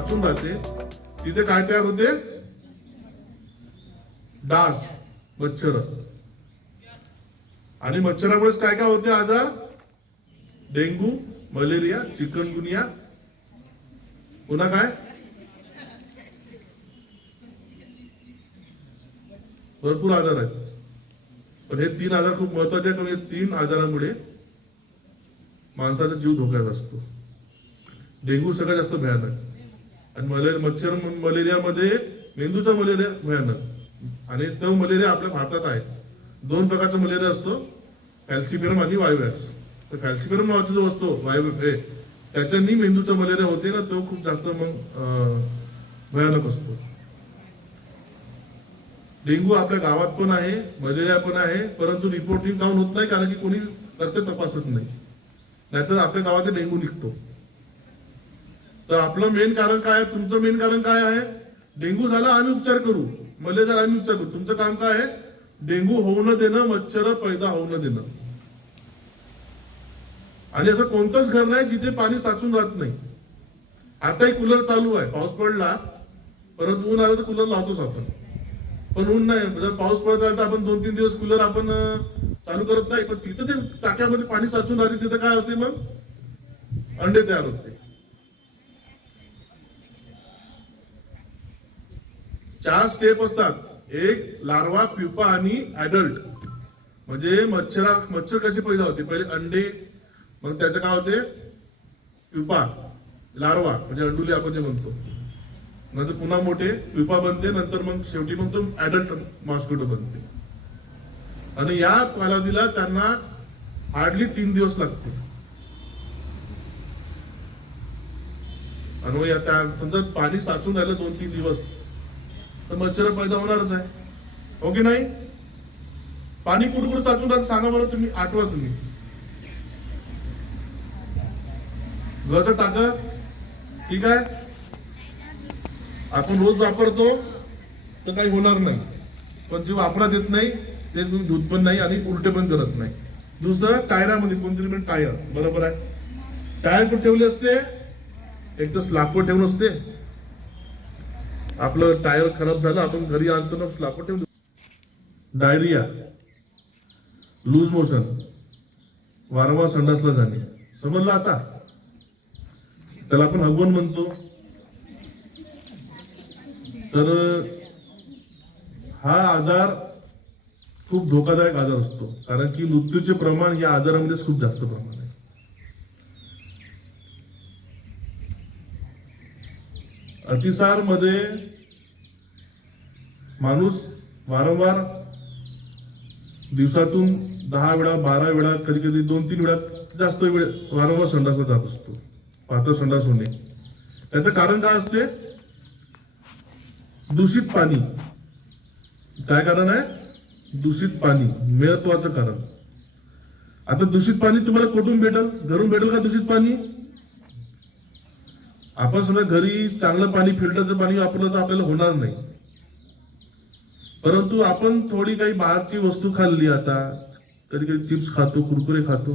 वाचून राहते. तिथे काय तयार होते? डास मच्छर. आणि मच्छरामुळेच काय काय होते आजार? Dengue malaria chikungunya. पुन्हा काय? भरपूर आजार आहेत. पण हे तीन आजार खूप महत्त्वाचे आहेत कारण तीन आजारामुळे माणसाचा जीव धोक्यात असतो. डेंग्यू सगळ्यात जास्त भयानक. आणि मलेरिया मच्छर मलेरियामध्ये मेंदूचा मलेरिया भयानक. आणि तो मलेरिया आपल्या भारतात आहे. दोन प्रकारचा मलेरिया असतो. कॅल्सिपिरम आणि वायव्हॅक्स तर कॅल्सिपिरम नावाचा जो असतो वायव्ह हे त्याच्यानी मेंदूचा मलेरिया होते ना तो खूप जास्त मग भयानक असतो. डेंग्यू आपल्या गावात पण आहे मलेरिया पण आहे परंतु रिपोर्टिंग काउन होत नाही? कारण की कोणी रक्त तपासत नाही. नाहीतर आपल्या गावात डेंग्यू निघतो. तर आपलं मेन कारण काय आहे? तुमचं मेन कारण काय आहे? डेंग्यू झाला आम्ही उपचार करू. मलेरिया झाला आम्ही उपचार करू. तुमचं काम काय आहे? डेंग्यू होऊ न देणं मच्छर पैदा होऊ न देणं. आणि असं कोणतंच घर नाही जिथे पाणी साचून राहत नाही. आताही कूलर चालू आहे. पाऊस पडला परंतु ऊन आलं तर कूलर लावतोच आपण. पण ऊन नाही. जर पाऊस पडत राहिला तर आपण दोन तीन दिवस कूलर आपण चालू करत नाही. पण तिथं ते टाक्यामध्ये पाणी साचून राहते तिथं काय होते मग? अंडे तयार होते. चार स्टेप असतात. एक लार्वा प्युपा आणि ऍडल्ट म्हणजे मच्छरा मच्छर कसे पैदा होते? पहिले अंडे मग त्याचं काय होते? प्युपा लार्वा म्हणजे अंडुली आपण जे म्हणतो. नंतर पुन्हा मोठे प्युपा बनते नंतर मग शेवटी मग तो ऍडल्ट मॉस्किटो बनते. आणि या कालावधीला त्यांना हार्डली तीन दिवस लागते. आणि मग या त्या समजा पाणी साचून राहिलं दोन तीन दिवस तर मच्छर पैदा होणारच आहे. हो की नाही? पाणी कुठं कुठं साचून राहत सांगा बरं तुम्ही आठवा तुम्ही. घरचं टाक. ठीक आहे? आपण रोज वापरतो तर काही होणार नाही. पण जे वापरात येत नाही ते तुम्ही दूध पण नाही आणि उलटे पण करत नाही. दुसरं टायरामध्ये कोणतरी पण टायर बरोबर आहे? टायर कुठे ठेवले असते एक तर स्लापवर ठेवून असते आपलं टायर खराब झालं आपण घरी आणतो ना स्लापवर ठेवून डायरिया. Loose motion. वारंवार संडासला जाणे. समजलं आता? त्याला आपण हगवण म्हणतो. तर हा आजार खूप धोकादायक आजार असतो. कारण की मृत्यूचे प्रमाण या आजारामध्येच खूप जास्त प्रमाण अतिसारमध्ये माणूस वारंवार दिवसातून दहा वेळा बारा वेळा कधी कधी दोन तीन वेळा जास्त वेळ वारंवार संडासला जात असतो. पातळ संडास होणे. त्याचं कारण काय असते? दूषित पाणी. काय कारण आहे? दूषित पाणी. महत्वाचं कारण. आता दूषित पाणी तुम्हाला कुठून भेटल? घरून भेटेल का दूषित पाणी? आपण सगळं घरी चांगलं पाणी फिल्टरचं पाणी वापरलं तर आपल्याला होणार नाही. परंतु आपण थोडी काही बाहेरची वस्तू खाल्ली आता. कधी कधी चिप्स खातो कुरकुरे खातो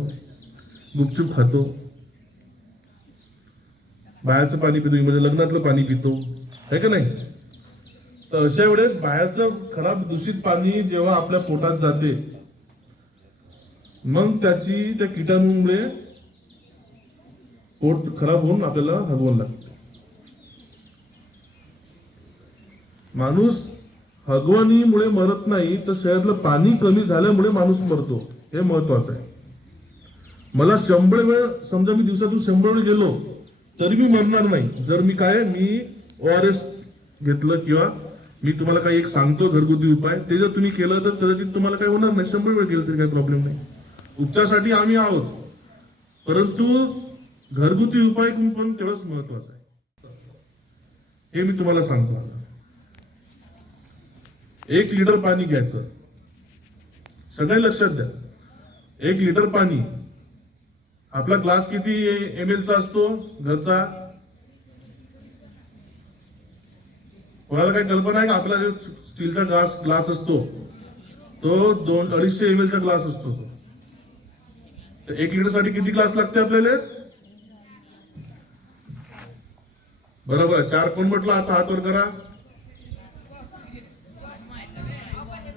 गुपचूप खातो. बाहेरचं पाणी पितो म्हणजे लग्नातलं पाणी पितो. आहे का नाही? तर अशा वेळेस बाहेरचं खराब दूषित पाणी जेव्हा आपल्या पोटात जाते मग त्याची त्या कीटाणूमुळे पोट खराब होऊन आपल्याला हगवून लागते. माणूस हगवणीमुळे मरत नाही तर शहरातलं पाणी कमी झाल्यामुळे माणूस मरतो. हे महत्वाचं आहे. मला शंभर वेळ समजा मी दिवसातून शंभर वेळ गेलो तरी मी मरणार नाही. जर मी काय मी ओ आर एस घेतलं किंवा मी तुम्हाला काही एक सांगतो घरगुती उपाय ते जर तुम्ही केलं तर कदाचित तुम्हाला काही होणार नाही. शंभर वेळ केलं तरी काही प्रॉब्लेम नाही. उपचारासाठी आम्ही आहोत. परंतु घरगुती उपाय पण तेवढंच महत्वाचं आहे. हे मी तुम्हाला सांगतो एक लिटर पाणी घ्यायचं. सगळे लक्षात द्या. एक लिटर पाणी. आपला ग्लास किती एम चा असतो? घरचा? कोणाला काही कल्पना आहे का? आपला जो स्टीलचा ग्लास ग्लास असतो तो दोन अडीचशे एम चा ग्लास असतो. तो एक लिटरसाठी किती ग्लास लागते आपल्याला? बरोबर आहे. चार कोण म्हटलं? आता हात वर करा.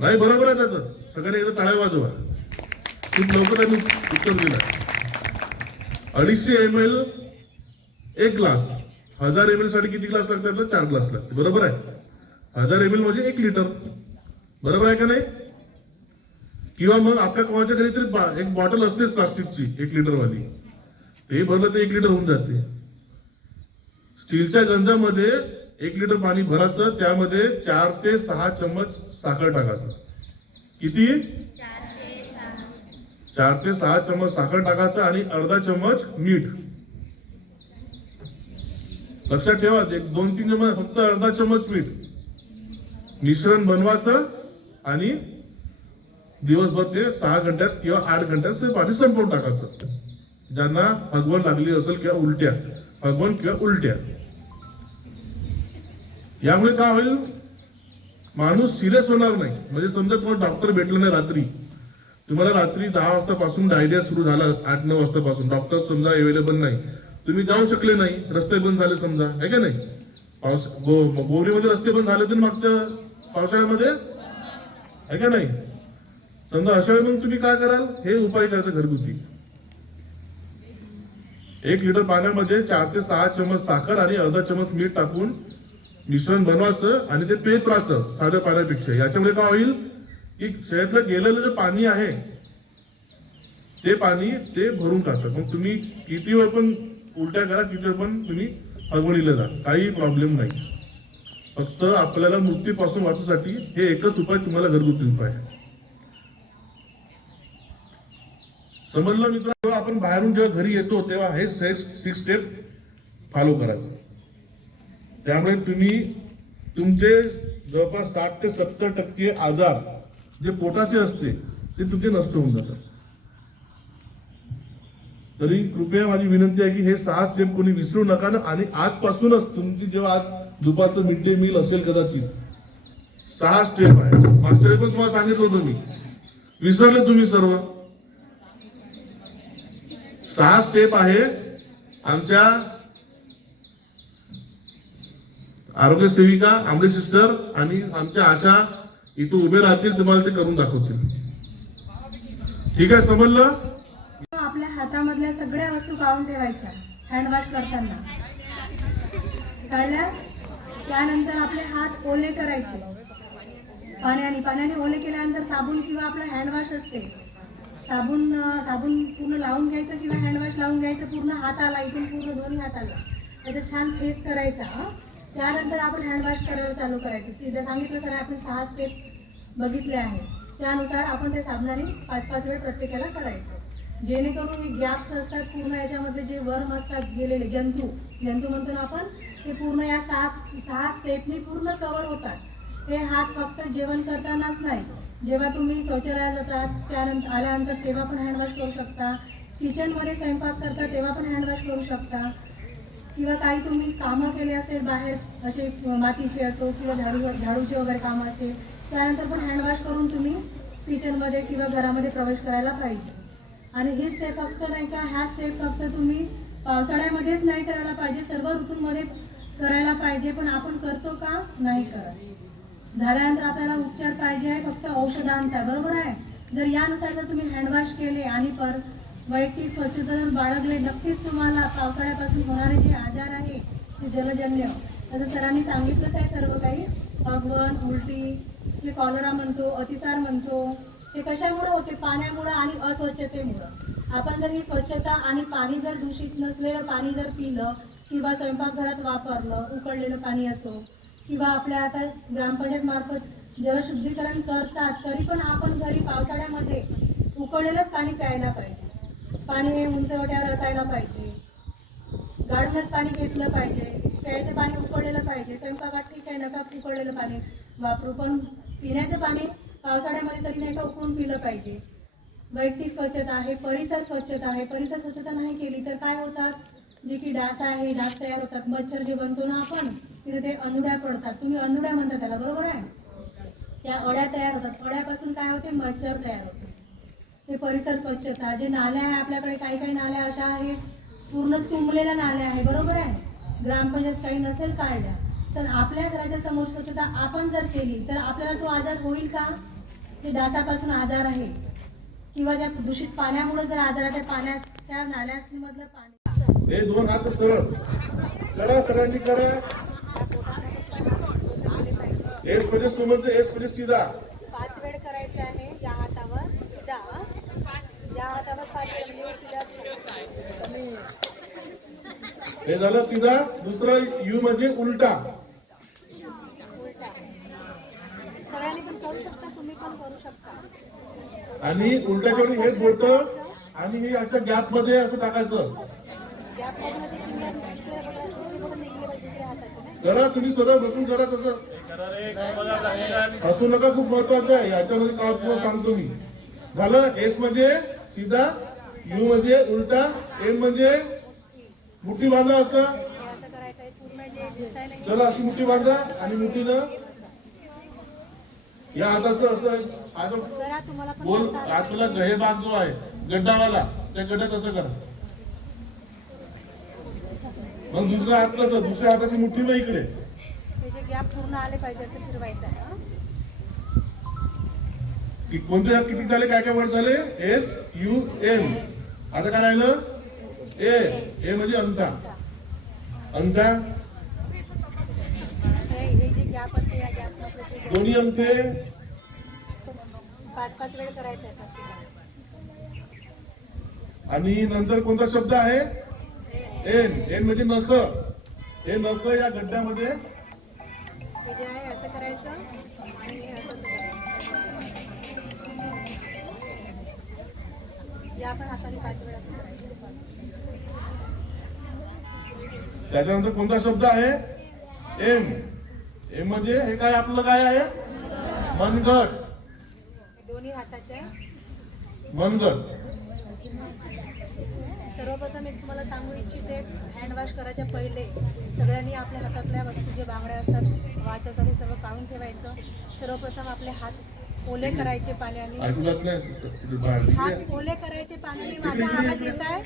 नाही बरोबर आहे त्याचं. सगळ्यांनी एकदा ताळ्या वाजवा. खूप लवकर त्यांनी उत्तर दिलं. अडीचशे एम एल एक ग्लास हजार एम एलसाठी किती ग्लास लागतात ना? चार ग्लास लागते बरोबर आहे. हजार एम एल म्हणजे एक लिटर बरोबर आहे का नाही? किंवा मग आपल्या कोणाच्या घरी तरी बा- एक बॉटल असतेच प्लास्टिकची एक लिटरवाली ते भरलं तर एक लिटर होऊन जाते. स्टीलच्या गंजामध्ये एक लिटर पाणी भरायचं त्यामध्ये चार ते सहा चम्मच साखर टाकायचं. किती? चार ते सहा चम्मच साखर टाकायचं आणि अर्धा चम्मच मीठ. लक्षात ठेवा एक दोन तीन चम्मच फक्त अर्धा चम्मच मीठ. मिश्रण बनवायचं आणि दिवसभर ते सहा घंट्यात किंवा आठ घंट्यात पाणी संपवून टाकायचं. ज्यांना हगवण लागली असेल किंवा उलट्या अगवण किंवा उलट्या. यामुळे काय होईल? माणूस सिरियस होणार नाही. म्हणजे समजा तुम्हाला डॉक्टर भेटलं नाही रात्री. तुम्हाला रात्री दहा वाजतापासून डायरिया सुरू झाला आठ नऊ वाजतापासून. डॉक्टर समजा अवेलेबल नाही. तुम्ही जाऊ शकले नाही. रस्ते बंद झाले समजा. आहे का नाही? पाऊस गोवरीमध्ये रस्ते बंद झाले तर मागच्या पावसाळ्यामध्ये? आहे का नाही? समजा अशा वेळी मग तुम्ही काय कराल? हे उपाय करायचं घरगुती. एक लिटर पाण्यामध्ये चार ते सहा चमच साखर आणि अर्धा चमच मीठ टाकून मिश्रण बनवायचं आणि ते पेत राहायचं साध्या पाण्यापेक्षा. याच्यामुळे काय होईल? की शेळ्यातलं गेलेलं जे पाणी आहे ते पाणी ते भरून टाकतं मग तुम्ही किती वेळ पण उलट्या करा किती वेळ पण तुम्ही अगवणीला जा. काही प्रॉब्लेम नाही. फक्त आपल्याला मृत्यूपासून वाचण्यासाठी हे एकच उपाय तुम्हाला घरगुती उपाय आहे. समजलं मित्र जेव्हा आपण बाहेरून जेव्हा घरी येतो तेव्हा हे सिक्स स्टेप फॉलो करायचं. त्यामुळे तुम्ही तुमचे जवळपास साठ ते सत्तर टक्के आजार जे पोटाचे असते ते तुमचे नष्ट होऊन जातात. तरी कृपया माझी विनंती आहे की हे सहा स्टेप कोणी विसरू नका ना आणि आजपासूनच तुमची जेव्हा आज दुपारचं मिड डे मील असेल कदाचित सहा स्टेप आहे मागच्या पण तुम्हाला सांगितलं होतं मी. विसरले तुम्ही सर्व. सहा स्टेप आहे आमच्या आरोग्य सेविका आंबळे सिस्टर आणि आमच्या आशा इथून उभे राहतील तुम्हाला ते करून दाखवतील. ठीक आहे समजलं? आपल्या हातामधल्या सगळ्या वस्तू काढून ठेवायच्या हँडवॉश करताना. काढल्या त्यानंतर आपले हात ओले करायचे. पाण्याने पाण्याने ओले केल्यानंतर साबण किंवा आपलं हँडवॉश असते. साबून साबून पूर्ण लावून घ्यायचं किंवा हँडवॉश लावून घ्यायचं पूर्ण हात आला इथून पूर्ण दोन्ही हाताला त्याचा छान फेस करायचा त्यानंतर आपण हँडवॉश करायला चालू करायचं. सीधा सांगितलं सर आपण सहा स्टेप बघितले आहे त्यानुसार आपण ते साबणाने पाच पाच वेळ प्रत्येकाला करायचं. जेणेकरून हे गॅप्स असतात पूर्ण याच्यामध्ये जे वर्म असतात गेलेले जंतू जंतू म्हणतो ना आपण ते पूर्ण या सहा सहा स्टेपनी पूर्ण कव्हर होतात. हे हात फक्त जेवण करतानाच नाही. जेव्हा तुम्ही शौचालयात जातात त्यानंतर आल्यानंतर तेव्हा पण हँडवॉश करू शकता. किचनमध्ये स्वयंपाक करता तेव्हा पण हँडवॉश करू शकता. किंवा काही तुम्ही कामं केले असेल बाहेर असे मातीचे असो किंवा झाडू झाडूचे वगैरे कामं असेल त्यानंतर पण हँडवॉश करून तुम्ही किचनमध्ये किंवा घरामध्ये प्रवेश करायला पाहिजे. आणि ही स्टेप फक्त नाही का ह्या स्टेप फक्त तुम्ही पावसाळ्यामध्येच नाही करायला पाहिजे सर्व ऋतूंमध्ये करायला पाहिजे पण आपण करतो का? नाही करत. झाल्यानंतर आपल्याला उपचार पाहिजे आहे फक्त औषधांचा बरोबर आहे? जर यानुसार जर तुम्ही हँडवॉश केले आणि पर वैयक्तिक स्वच्छता जर बाळगले नक्कीच तुम्हाला पावसाळ्यापासून होणारे जे आजार आहे ते जलजन्य. जसं सरांनी सांगितलं आहे सर्व काही. भगवन उलटी हे कॉलरा म्हणतो अतिसार म्हणतो हे कशामुळं होते? पाण्यामुळं आणि अस्वच्छतेमुळं. आपण जर ही स्वच्छता आणि पाणी जर दूषित नसलेलं पाणी जर पिलं किंवा स्वयंपाकघरात वापरलं उकळलेलं पाणी असो किंवा आपल्या आता ग्रामपंचायत मार्फत जलशुद्धीकरण करतात तरी पण आपण घरी पावसाळ्यामध्ये उकळलेलंच पाणी प्यायला पाहिजे. पाणी हे उंचवट्यावर असायला पाहिजे. गाडूनच पाणी घेतलं पाहिजे. प्यायचं पाणी उकळलेलं पाहिजे. स्वयंपाकात ठीक आहे नका उकळलेलं पाणी वापरू पण पिण्याचं पाणी पावसाळ्यामध्ये तरी नाही का उकळून पिलं पाहिजे. वैयक्तिक स्वच्छता आहे परिसर स्वच्छता आहे. परिसर स्वच्छता नाही केली तर काय होतात? जे की डास आहे डास तयार होतात. मच्छर जे बनतो ना आपण तिथे ते अनुड्या पडतात तुम्ही अनुड्या म्हणता त्याला बरोबर आहे? त्या अळ्या तयार होतात. अळ्यापासून काय होते? मच्छर तयार होते ते परिसर स्वच्छता जे नाल्या आहे आपल्याकडे काही काही नाल्या अशा आहेत पूर्ण तुंबलेल्या नाल्या आहे बरोबर आहे? ग्रामपंचायत काही नसेल काढल्या तर आपल्या घराच्या समोर स्वच्छता आपण जर केली तर आपल्याला तो आजार होईल का? ते डासापासून आजार आहे. किंवा त्या दूषित पाण्यामुळे जर आजार आहे त्या पाण्यात त्या नाल्यामधलं पाणी हे दोन हात सरळ. करा सरांनी करा. एस म्हणजे सुमनचं एस म्हणजे सीधा. पाच वेळ करायचं आहे या हातावर सीधा. या हातावर पाच वेळ म्हणजे सीधा. हे झालं सीधा दुसरं यू म्हणजे उलटा. उलटा. सगळ्यांनी पण करू शकता तुम्ही पण करू शकता. आणि उलट्याच्या वेळी हे बोट आणि हे याच्या गॅपमध्ये असं टाकायचं. मध्ये तुम्ही दुसऱ्या बघा तुम्ही बघा निघले पाहिजे दुसऱ्या हाताचे नाही करा तुम्ही स्वतः बसून करा तसं. हसू नका खूप महत्वाचं आहे. याच्यामध्ये काय तुम्हाला सांगतो मी. झालं एस म्हणजे सीधा यू म्हणजे उलटा एम म्हणजे मुठी बांधा असं. असं चला अशी मुठी बांधा आणि मुठीनं या हाताचं असं आता बोल. करता आलं. आज तुला हे भाग जो आहे. गड्डावाला. त्या गड्ड्यात असं करा. मग दुसरा हात कसं? दुसऱ्या हाताची मुठी ना इकडे. गॅप पूर्ण आले पाहिजे असं फिरवायचं आहे हं? की कोणते हात किती झाले? काय काय वर्ड झाले? एस यू एम आता काय राहिलं? ए ए म्हणजे अंगठा. अंगठा? हे हे जे गॅप असते या गॅपमध्ये दोन्ही अंगठे? पाच पाच वेळ करायचं आहे प्रत्येकाला. आणि नंतर कोणता शब्द आहे? एन एन म्हणजे नख हे नख या गड्ड्यामध्ये असं करायचं. त्याच्यानंतर कोणता शब्द आहे? एम. एम म्हणजे हे काय आपलं काय आहे? मनगट. दोन्ही हाताच्या. मनगट. सर्वप्रथम एक तुम्हाला सांगू इच्छिते हँड वॉश करायच्या पहिले सगळ्यांनी आपल्या हातातल्या वस्तू जे बांगड्या असतात वाचाचं हे सर्व काढून ठेवायचं सर्वप्रथम आपले हात ओले करायचे पाण्याने? हात ओले करायचे पाण्याने माझा आवाज. येत आहे